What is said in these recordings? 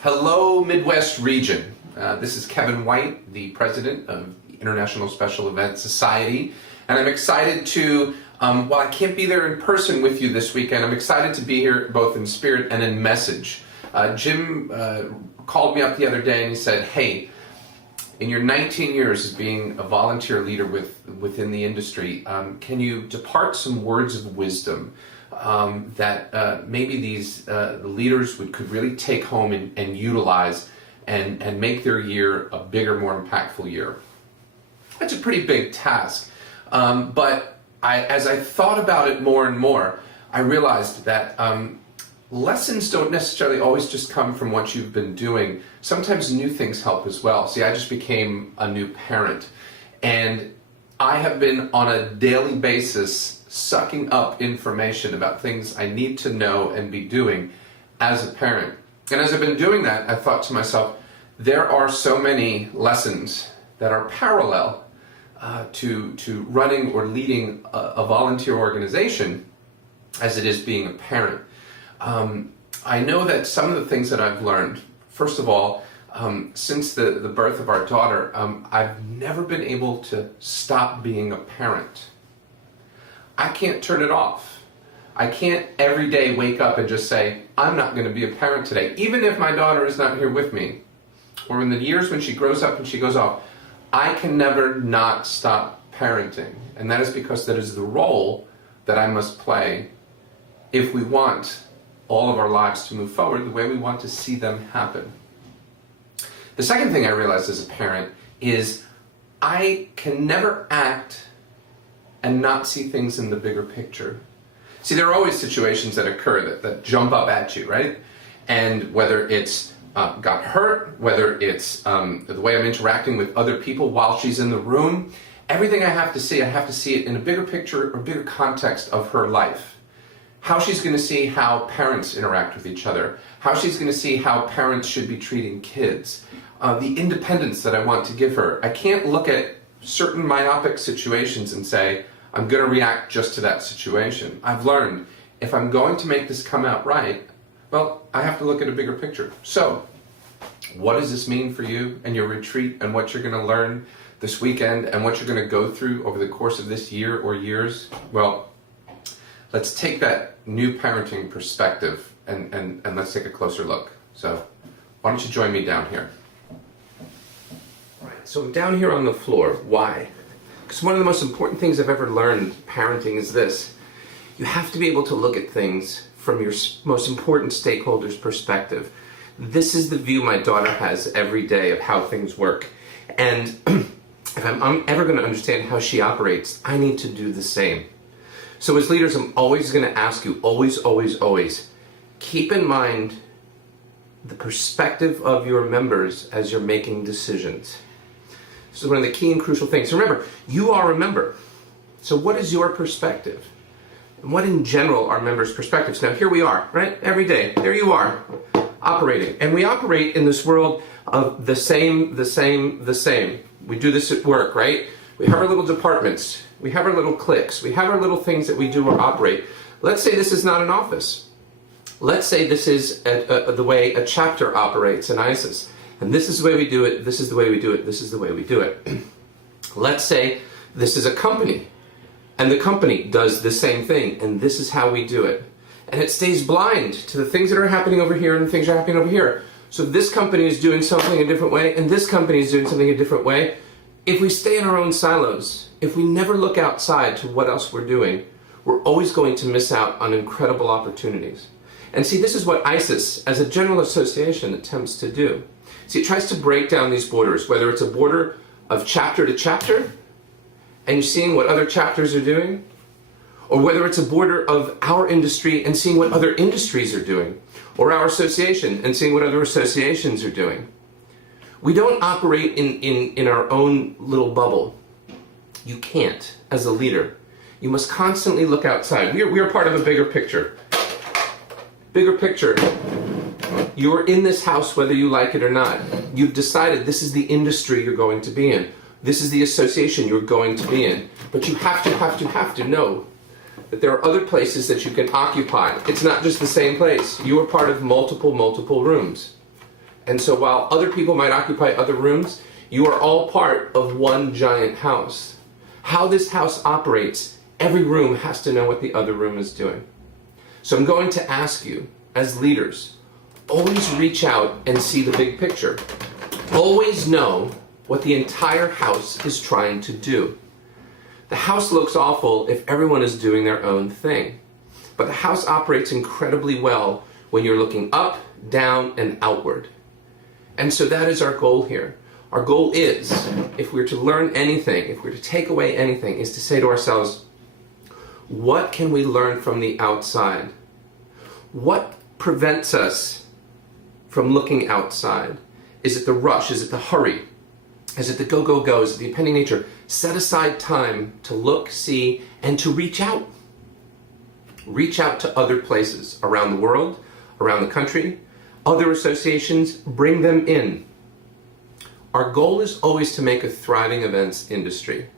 Hello, Midwest region. This is Kevin White, the president of the International Special Events Society, and I'm excited to, while I can't be there in person with you this weekend, I'm excited to be here both in spirit and in message. Jim called me up the other day and he said, hey, in your 19 years as being a volunteer leader within the industry, can you depart some words of wisdom that maybe these leaders could really take home and utilize and make their year a bigger, more impactful year? That's a pretty big task. But as I thought about it more and more, I realized that lessons don't necessarily always just come from what you've been doing. Sometimes new things help as well. See, I just became a new parent, and I have been on a daily basis sucking up information about things I need to know and be doing as a parent. And as I've been doing that, I thought to myself, there are so many lessons that are parallel to running or leading a volunteer organization as it is being a parent. I know that some of the things that I've learned, first of all, since the birth of our daughter, I've never been able to stop being a parent. I can't turn it off. I can't every day wake up and just say, I'm not going to be a parent today, even if my daughter is not here with me, or in the years when she grows up and she goes off. I can never not stop parenting, and that is because that is the role that I must play if we want all of our lives to move forward the way we want to see them happen. The second thing I realized as a parent is I can never act and not see things in the bigger picture. See, there are always situations that occur that jump up at you, right? And whether it's got hurt, whether it's the way I'm interacting with other people while she's in the room, everything I have to see it in a bigger picture or bigger context of her life. How she's going to see how parents interact with each other, how she's going to see how parents should be treating kids, the independence that I want to give her. I can't look at certain myopic situations and say, I'm going to react just to that situation. I've learned if I'm going to make this come out right, well, I have to look at a bigger picture. So, what does this mean for you and your retreat and what you're going to learn this weekend and what you're going to go through over the course of this year or years? Well, let's take that new parenting perspective and let's take a closer look. So, why don't you join me down here? All right, so I'm down here on the floor. Why? Because one of the most important things I've ever learned parenting is this. You have to be able to look at things from your most important stakeholder's perspective. This is the view my daughter has every day of how things work. And if I'm ever going to understand how she operates, I need to do the same. So as leaders, I'm always going to ask you, always, keep in mind the perspective of your members as you're making decisions. This is one of the key and crucial things. Remember, you are a member. So what is your perspective? And what in general are members' perspectives? Now here we are, right? Every day, there you are, operating. And we operate in this world of the same. We do this at work, right? We have our little departments. We have our little cliques. We have our little things that we do or operate. Let's say this is not an office. Let's say this is the way a chapter operates in ISES. And this is the way we do it, this is the way we do it, this is the way we do it. Let's say this is a company, and the company does the same thing, and this is how we do it. And it stays blind to the things that are happening over here and the things that are happening over here. So this company is doing something a different way, and this company is doing something a different way. If we stay in our own silos, if we never look outside to what else we're doing, we're always going to miss out on incredible opportunities. And see, this is what ISES, as a general association, attempts to do. See, it tries to break down these borders, whether it's a border of chapter to chapter, and you're seeing what other chapters are doing, or whether it's a border of our industry and seeing what other industries are doing, or our association and seeing what other associations are doing. We don't operate in our own little bubble. You can't, as a leader. You must constantly look outside. We are part of a bigger picture. Bigger picture. You're in this house whether you like it or not. You've decided this is the industry you're going to be in. This is the association you're going to be in. But you have to know that there are other places that you can occupy. It's not just the same place. You are part of multiple rooms. And so while other people might occupy other rooms, you are all part of one giant house. How this house operates, every room has to know what the other room is doing. So I'm going to ask you, as leaders, always reach out and see the big picture. Always know what the entire house is trying to do. The house looks awful if everyone is doing their own thing. But the house operates incredibly well when you're looking up, down, and outward. And so that is our goal here. Our goal is, if we're to learn anything, if we're to take away anything, is to say to ourselves, what can we learn from the outside? What prevents us from looking outside? Is it the rush? Is it the hurry? Is it the go, go, go? Is it the impending nature? Set aside time to look, see, and to reach out. Reach out to other places around the world, around the country, other associations, bring them in. Our goal is always to make a thriving events industry.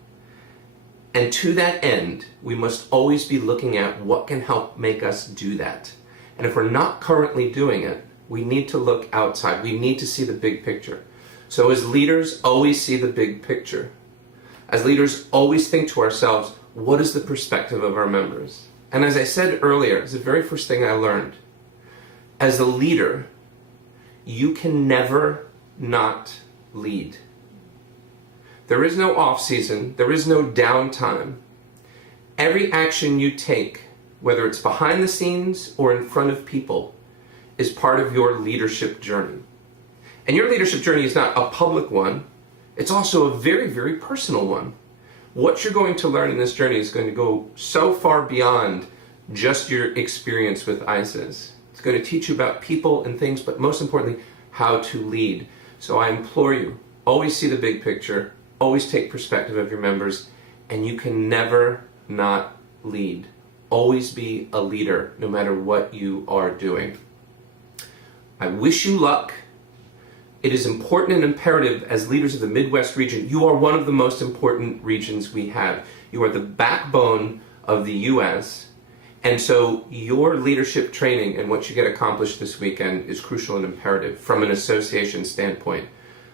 And to that end, we must always be looking at what can help make us do that. And if we're not currently doing it, we need to look outside. We need to see the big picture. So as leaders, always see the big picture. As leaders, always think to ourselves, what is the perspective of our members? And as I said earlier, it's the very first thing I learned. As a leader, you can never not lead. There is no off-season. There is no downtime. Every action you take, whether it's behind the scenes or in front of people, is part of your leadership journey. And your leadership journey is not a public one. It's also a very, very personal one. What you're going to learn in this journey is going to go so far beyond just your experience with ISES. It's going to teach you about people and things, but most importantly, how to lead. So I implore you, always see the big picture, always take perspective of your members, and you can never not lead. Always be a leader, no matter what you are doing. I wish you luck. It is important and imperative as leaders of the Midwest region. You are one of the most important regions we have. You are the backbone of the U.S., and so your leadership training and what you get accomplished this weekend is crucial and imperative from an association standpoint.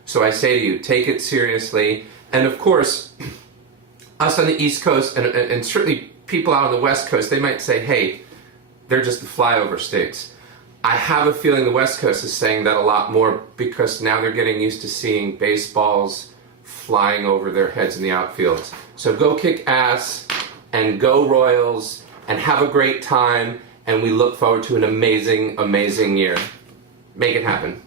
So I say to you, take it seriously. And of course, us on the East Coast, and certainly people out on the West Coast, they might say, hey, they're just the flyover states. I have a feeling the West Coast is saying that a lot more because now they're getting used to seeing baseballs flying over their heads in the outfield. So go kick ass and go Royals and have a great time, and we look forward to an amazing, amazing year. Make it happen.